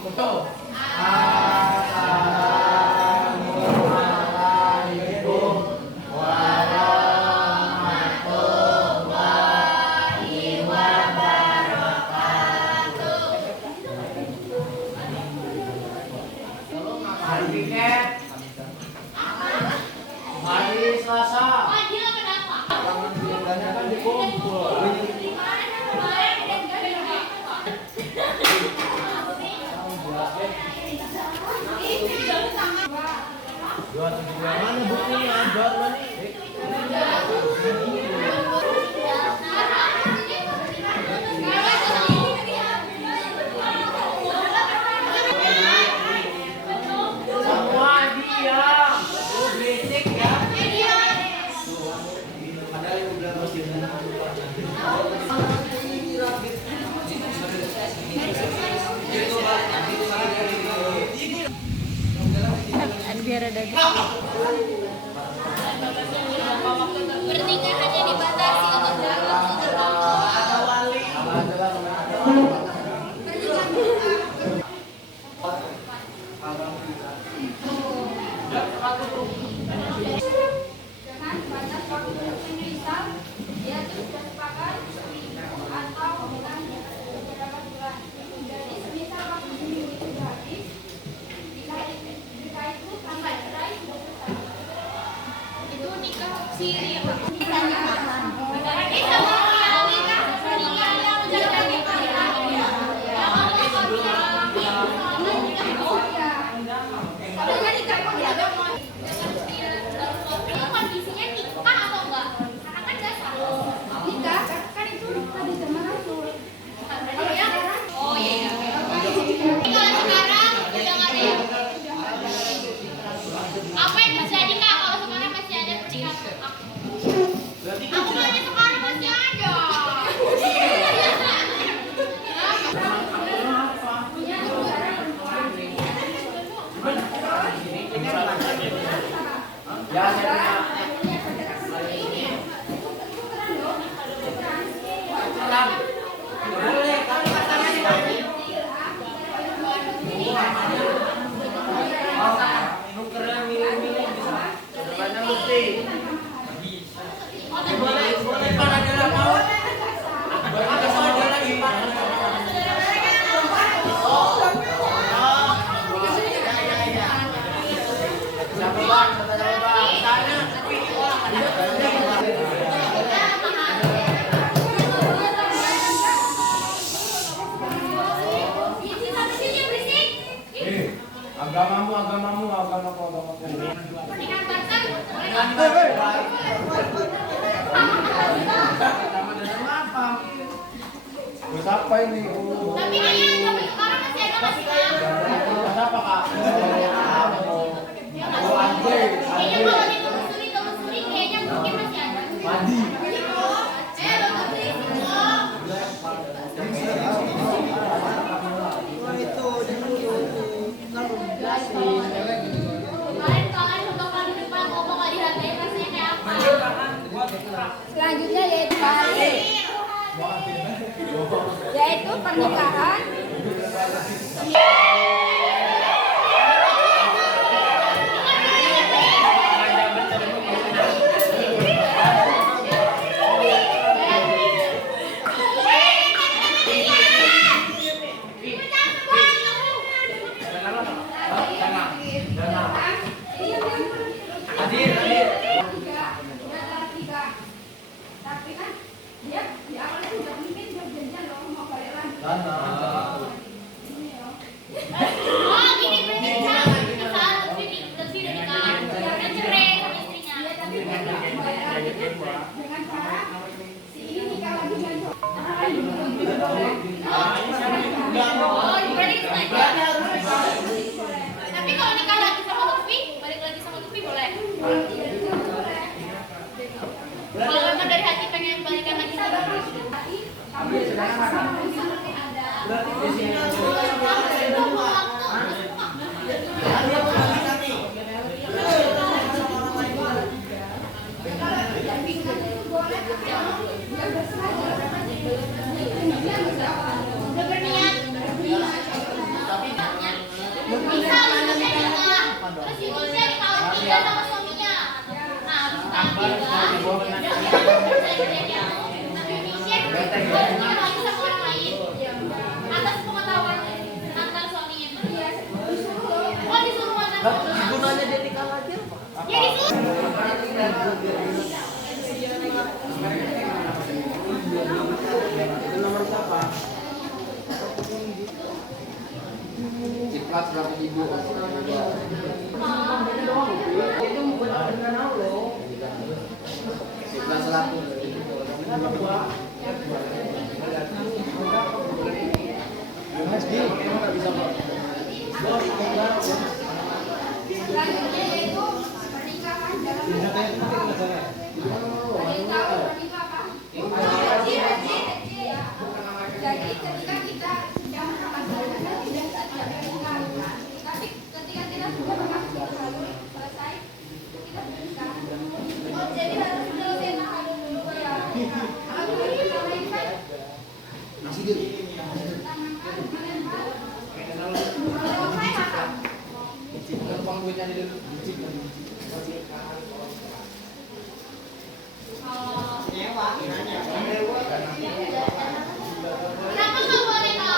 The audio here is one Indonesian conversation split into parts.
Betul. Assalamualaikum warahmatullahi wabarakatuh. Hari weekend. Hari Selasa. Biasanya kan dikumpul. Mana bukunya? Buat mana? Semua diam. Berisik ya. Ada yang udah masih biar ada pernikahannya dibatasi untuk dalam ada wali. dengan batas waktu misal dia sudah sepakat atau dengan beberapa bulan. Jadi semisal waktu ini sudah habis, jika itu sampai cerai sudah selesai. Itu nikah siri ya Pak. Nikah nikahan. Ini sama nikah pernikahan yang sudah nikah ya. Kondisinya nikah atau enggak? Karena kan nggak sah. Nikah kan itu tadi zaman Rasul. Kalau yang oh iya. Kalau sekarang udah nggak ada ya. Apa yang terjadi Kak kalau sekarang masih ada pernikahan? Aku maunya sekarang masih ada. Ya, saya boleh kalau katanya di nukernya milih-milih bisa. Banyak bukti. Boleh Pak adalah mau. Ada saja lagi Pak. Siapa Pak? Sana. Agamamu, agamaku. Pernikahan Batak boleh Terus apa ini? tapi kayaknya zaman sekarang masih ada masih Terus apa Kak? Oh, Andre. kayaknya kalau ditelusuri kayaknya mungkin masih ada. Mandi. Kemarin kalian coba kali depan ngomong nggak dihargai rasanya kayak apa? Selanjutnya yaitu pernikahan. Tapi kan dia di awalnya udah mungkin udah janjian loh mau balik lagi. Oh gini berarti misal Lutfi udah nikah, dia cerai sama istrinya. Dengan cara si ini nikah lagi dengan orang lain. Oh berarti sengaja. Tapi kalau nikah lagi sama Lutfi, balik lagi sama Lutfi boleh. Kalau memang dari hati pengen balikan lagi sama Lutfi. Berarti di sini Udah berniat. Atas pengetahuan mantan suaminya itu. Oh, disuruh mantan suaminya. Gunanya dia nikah lagi. Ya disuruh. Nomor siapa? Ciprat 100.000. Itu bukan kenal loh. Ciprat 100. Selanjutnya yaitu pernikahan dalam jadi ketika kita sudah melaksanakan tidak saja pernikahan, tapi ketika kita sudah melaksanakan selesai kita menikah. Oh, jadi harus selesai tahun dulu ya. Kalau kita menikah Masih gitu. kalau saya apa? Gampang duitnya di dulu. Kenapa nggak boleh Kak?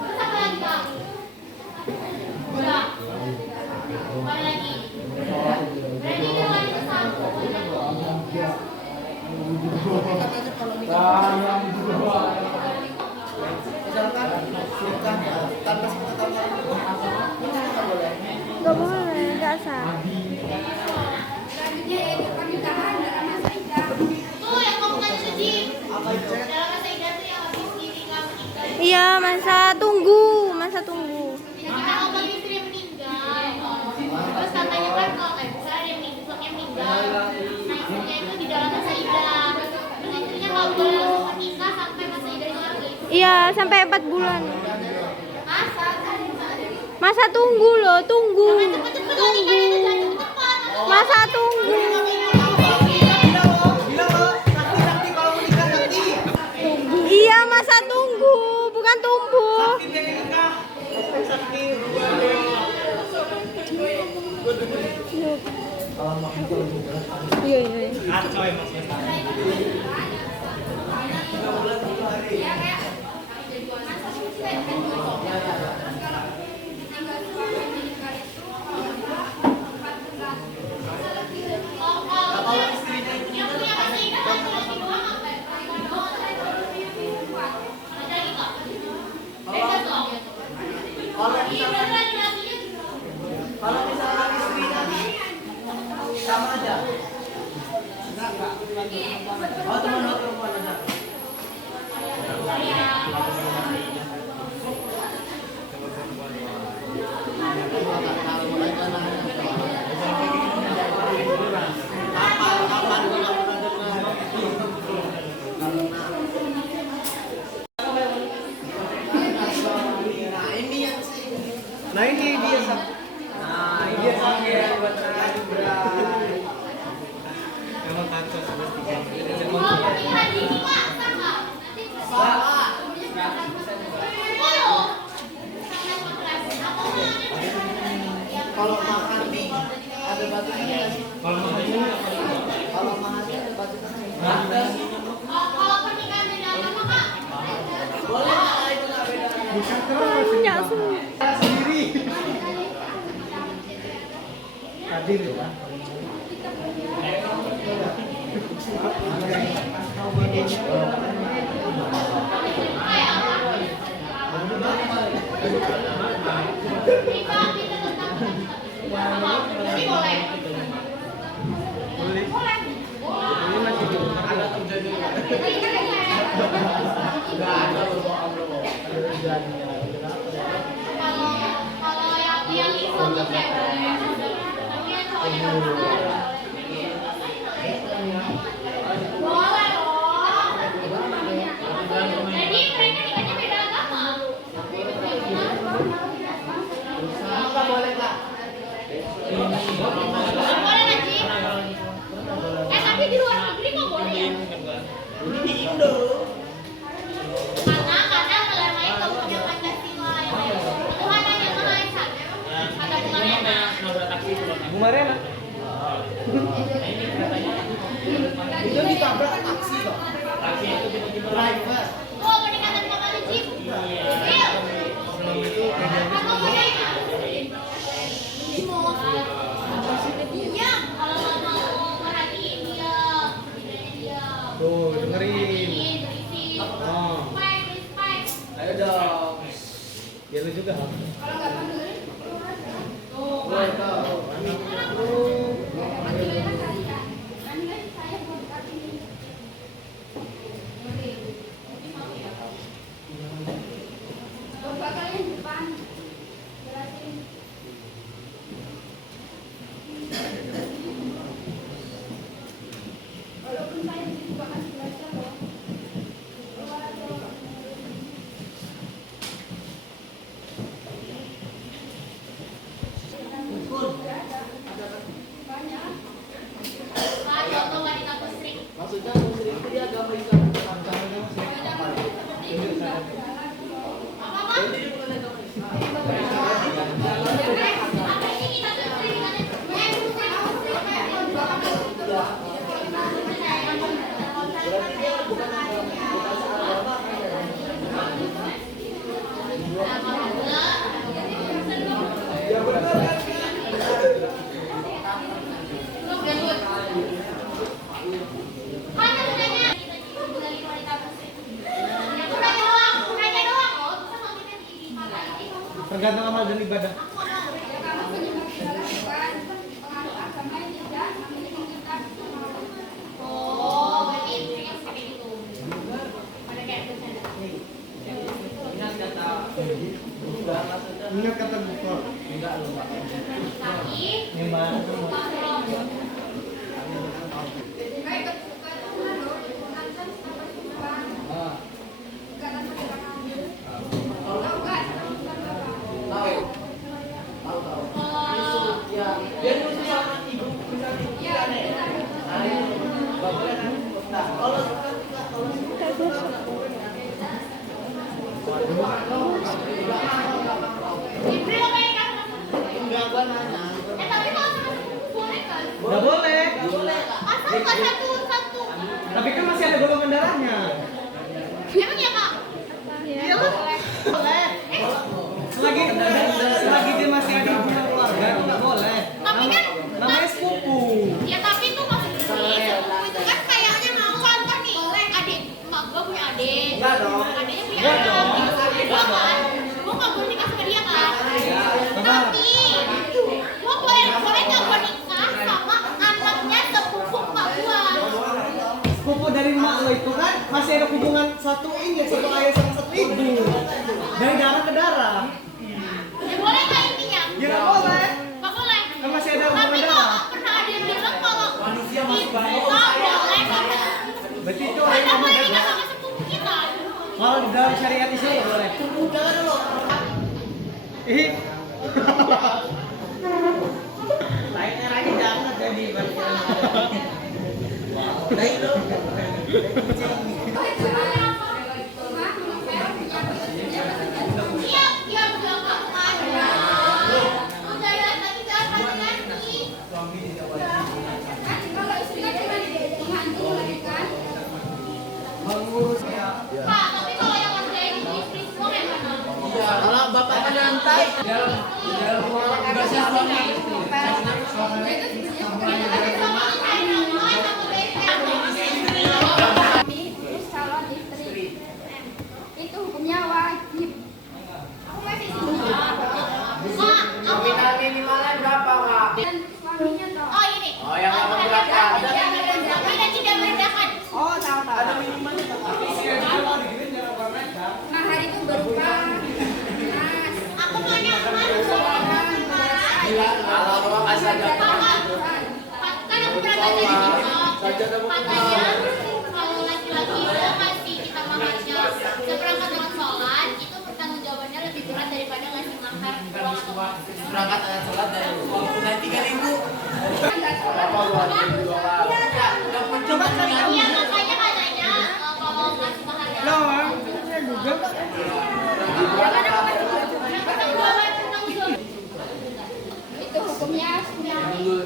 Terus apa lagi Kak? Udah. Apa lagi? Berarti itu lagi ke satu. Tanpa sepengetahuan nggak boleh. Gak boleh, gak sah. Selanjutnya yaitu pernikahan dalam masa idah. Tuh yang kamu tanya tadi. Dalam masa idah tuh yang habis dinikah menikah. Iya, masa tunggu, masa tunggu. Kita ngomong istri yang meninggal. Terus katanya kan kalau misalnya ada yang meninggal, suaminya meninggal. Nah istrinya itu di dalam masa idah. Terus istrinya nggak boleh langsung menikah sampai masa idah itu habis. Iya, sampai 4 bulan. Masa? Masa tunggu loh, tunggu. Cepet-cepet lo nikahnya tuh jangan cepet-cepet. Masa tunggu. Iya, masa tunggu, bukan tumbuh. Iya, iya. Yang punya masa idah laki-laki doang apa? Ada lagi nggak? Beda dong. Iya beneran laki-lakinya gitu. Kalau misalnya istrinya sama aja. Oh teman perempuan ada. Nah ini dia sak. Nah ini dia sak ya buat memang kacau seperti ini. Oh, pernikahan dini Pak, sama. Nanti sama. Kalau makan nih ada batunya. Kalau makan ada batunya. Kalau pernikahan beda agama Kak? Boleh nggak itu nggak beda? Banyak semua. Sendiri. Hadir ya. Tapi boleh. Ini masih ada terjadi. Nggak ada Kalau yang Islam tuh kayak boleh. Tapi yang cowoknya nggak boleh. Kemarin lah. Itu ditabrak taksi loh. Taksi itu tiba-tiba driver. Oh, peningkatan kapal jeep. Iya. Kamu naik. Iya, kalau nggak mau merhatiin dia, dia. Tuh, dengerin. Berisik. Oh, Respect. Ayo dong. ya lu juga. Kalau nggak mau dengerin, tuh. Walaupun saya juga masih belajar loh. Maksudnya muslim itu dia agama Islam. Jadi bukan agama Islam. Berarti dia bukan agama. Ya benar. Tergantung amal dan ibadah. Ingat kata Bukhor. Enggak lu, Pak. Gimana? Dia nulis sama ibu misalnya ibu kita nih. Nah, itu nggak boleh kan? Nah, kalau suka enggak gua nanya. Nggak boleh. Asal nggak satu-satu. Tapi kan masih ada golongan darahnya. Emang ya, Kak? Iya. Boleh. Selagi dia masih ada hubungan keluarga itu nggak boleh. Tapi kan Namanya sepupu. ya tapi itu maksudnya sepupu itu kan kayaknya mau contoh nih, adik mak gua punya adik. Enggak dong. Adiknya punya Enggak anak. dong. Itu sama gua kan. Gua nggak boleh nikah sama dia kan. Tapi gua boleh nggak gua nikah sama anaknya sepupu mak gua. Sepupu dari mak lo itu kan masih ada hubungan satu ini, satu ayah sama satu ibu. Dari darah ke darah. Ya boleh nggak intinya? Ya nggak boleh. Nggak boleh. Kan masih ada Tapi hubungan kok darah. pernah ada yang bilang kalau Manusia masih kita banyak. boleh karena Berarti itu kita ayah boleh sama nikah darah. sama sepupu kita. Kalau di dalam syariat Islam nggak boleh. Jangan dulu. Ih. Lainnya lagi jangan jadi bagian. Nah, itu. Iya, dia udah nggak ada. Udah ya, tadi jangan nanti. Pak, tapi kalau yang ngerjain itu istri semua yang mana? Iya, kalau bapaknya nyantai dalam rumah tugasnya suami. Terus calon istri itu hukumnya wajib. Aku masih siap. Kak, Nominal minimalnya berapa, Kak? dan suaminya toh. Oh ini. Oh, yang nggak memberatkan. Dan tidak merendahkan. Oh, tahu tahu. Ada minimalnya nggak, Kak? Mahar itu berupa emas. Aku maunya emas. Kalau Bapak kasih aja. Kan aku pernah baca di TikTok. Katanya kalau laki-laki itu kasih kita maharnya seperangkat alat sholat itu pertanggungjawabannya lebih berat daripada ngasih mahar uang atau emas. Berangkat anak sholat dari walaupun naik 3.000. Udah mencoba Iya makanya katanya kalau ngasih maharnya juga. pertanggungjawaban Itu hukumnya suami.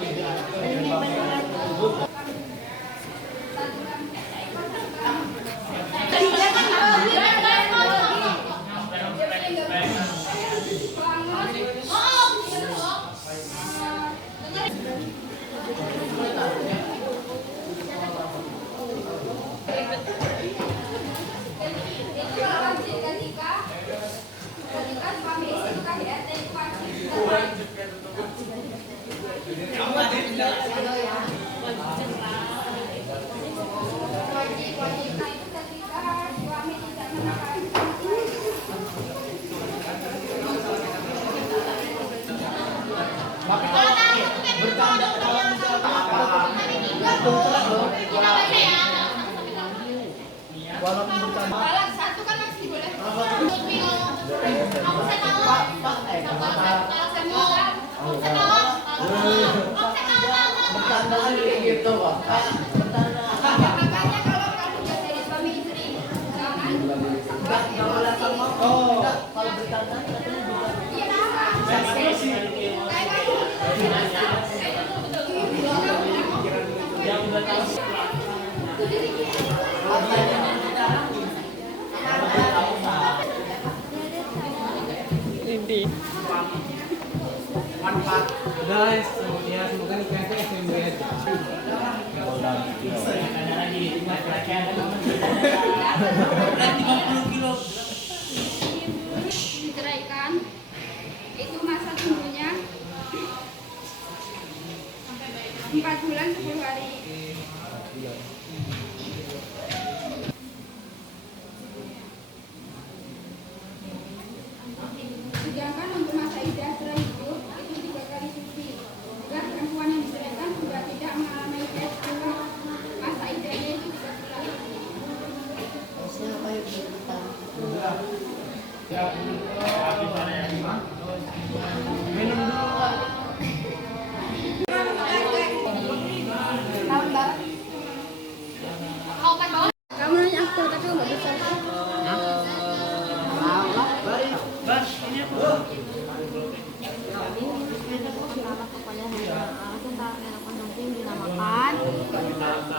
hitung cerak loh. Kita baca ya. Walaupun bercanda. Alat satu kan masih boleh. Kamu saya tahu. Bercandaan kayak gitu kok. Makanya kalau kamu jadi suami istri, jangan Enggak boleh sama. Oh. Kalau bercanda katanya juga. iya apa? Ini. Guys, ya semoga nikahnya SMP aja. Diceraikan itu masa tunggunya 4 bulan 10 hari. Sedangkan untuk masa idah cerai itu 3 kali cuti. Jika perempuan yang diceraikan sudah tidak mengalami idah setelah masa idahnya itu 3 bulan. Minum dulu Kak. Kamu nanya aku tapi nggak bisa.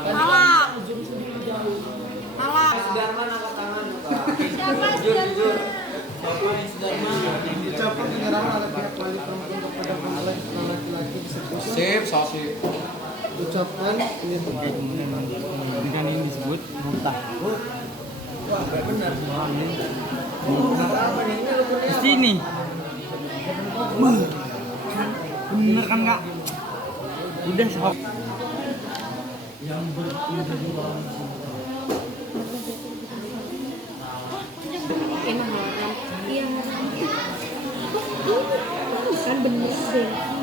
Salah. Salah. Sudarman angkat tangan Kak. Siapa sih? Ucapkan penyerahan alat pihak wali perempuan kepada pemulai setelah laki-laki disebut. Sip, sip. Ucapkan ini Dengan ini disebut muntah. Wah, benar. Apa nih? Ini rukunnya Di sini. Bener kan Kak? Udah sok. Emang iya. Kan bener deh.